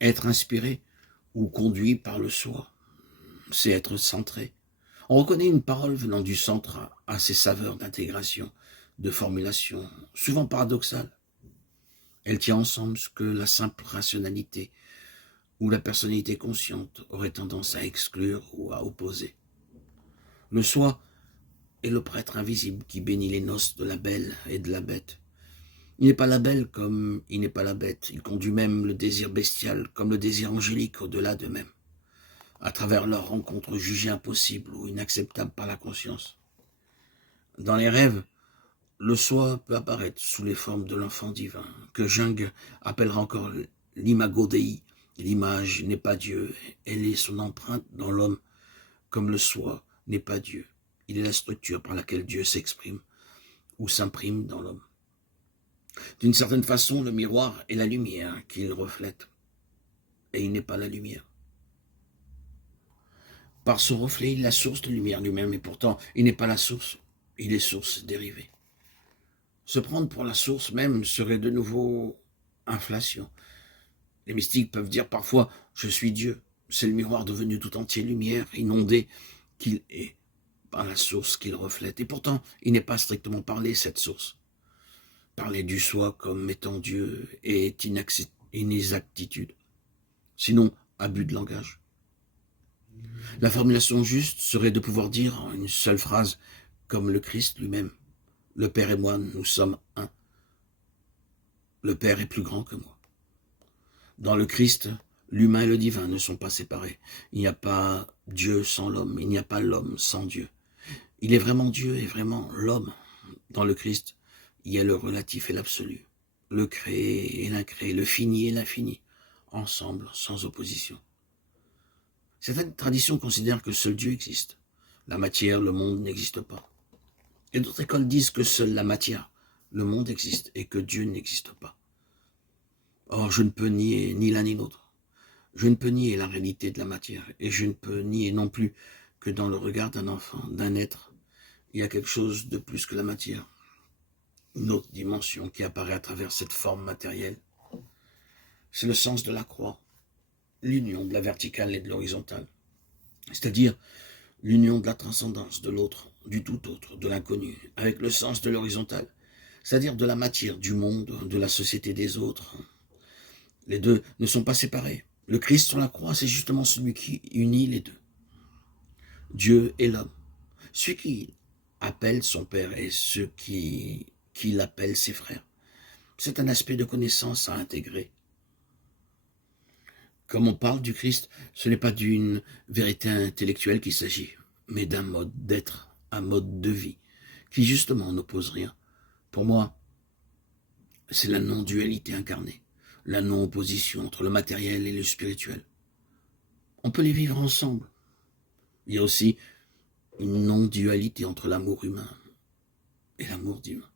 Être inspiré ou conduit par le soi, c'est être centré. On reconnaît une parole venant du centre à ses saveurs d'intégration, de formulation, souvent paradoxales. Elle tient ensemble ce que la simple rationalité ou la personnalité consciente aurait tendance à exclure ou à opposer. Le soi est le prêtre invisible qui bénit les noces de la belle et de la bête. Il n'est pas la belle comme il n'est pas la bête. Il conduit même le désir bestial comme le désir angélique au-delà d'eux-mêmes, à travers leurs rencontres jugées impossibles ou inacceptables par la conscience. Dans les rêves, le soi peut apparaître sous les formes de l'enfant divin, que Jung appellera encore l'imago Dei. L'image n'est pas Dieu, elle est son empreinte dans l'homme, comme le soi n'est pas Dieu. Il est la structure par laquelle Dieu s'exprime ou s'imprime dans l'homme. D'une certaine façon, le miroir est la lumière qu'il reflète, et il n'est pas la lumière. Par son reflet, il est la source de lumière lui-même, et pourtant, il n'est pas la source, il est source dérivée. Se prendre pour la source même serait de nouveau inflation. Les mystiques peuvent dire parfois « je suis Dieu ». C'est le miroir devenu tout entier lumière, inondé qu'il est par la source qu'il reflète. Et pourtant, il n'est pas strictement parlé, cette source. Parler du soi comme étant Dieu est inexactitude, sinon abus de langage. La formulation juste serait de pouvoir dire en une seule phrase, comme le Christ lui-même, « Le Père et moi, nous sommes un. Le Père est plus grand que moi. » Dans le Christ, l'humain et le divin ne sont pas séparés. Il n'y a pas Dieu sans l'homme, il n'y a pas l'homme sans Dieu. Il est vraiment Dieu et vraiment l'homme. Dans le Christ, il y a le relatif et l'absolu, le créé et l'incréé, le fini et l'infini, ensemble, sans opposition. Certaines traditions considèrent que seul Dieu existe. La matière, le monde n'existent pas. Et d'autres écoles disent que seule la matière, le monde existe et que Dieu n'existe pas. Or, je ne peux nier ni l'un ni l'autre. Je ne peux nier la réalité de la matière et je ne peux nier non plus que dans le regard d'un enfant, d'un être, il y a quelque chose de plus que la matière. Une autre dimension qui apparaît à travers cette forme matérielle. C'est le sens de la croix, l'union de la verticale et de l'horizontale, c'est-à-dire l'union de la transcendance, de l'autre, du tout autre, de l'inconnu, avec le sens de l'horizontale, c'est-à-dire de la matière, du monde, de la société des autres. Les deux ne sont pas séparés. Le Christ sur la croix, c'est justement celui qui unit les deux. Dieu et l'homme. Celui qui appelle son Père et ceux qui l'appellent ses frères. C'est un aspect de connaissance à intégrer. Comme on parle du Christ, ce n'est pas d'une vérité intellectuelle qu'il s'agit, mais d'un mode d'être, un mode de vie, qui justement n'oppose rien. Pour moi, c'est la non-dualité incarnée, la non-opposition entre le matériel et le spirituel. On peut les vivre ensemble. Il y a aussi une non-dualité entre l'amour humain et l'amour divin.